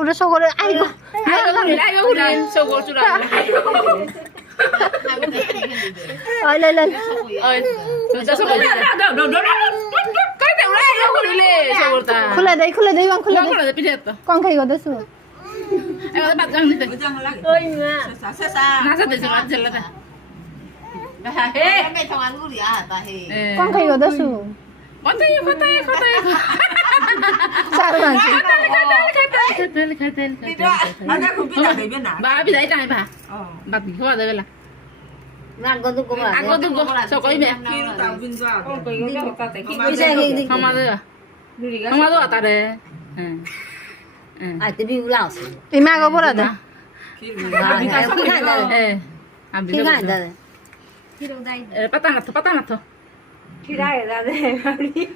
우리 속을 아이고. 아이고 우리 속을 줄 알고. lên. 진짜 속을. cái này lên 속을 다. Khulay đấy băng khulay đấy. 그래 비렸다. Con thấy có đất xuống. Em bắt răng đi. ơi mà 나서 되서 앉을라다. mẹ thằng ăn uống gì à ta hè Con thấy có đất xuống. fatay. Sao rồi chị? anh đã không biết là để bên nào bà bị đấy này bà. Bà bị khoa đây là. ăn con tôi cũng Ăn con tôi có sao có mẹ. khi nó tạo viên doa Không mà đây. Không mà đâu ta đây. ai tới biu lao 이마 거 보라 돼. khi ngại rồi 예. 안 khi ngại 빌려. rồi 빠따 나토. khi đây ra đây đi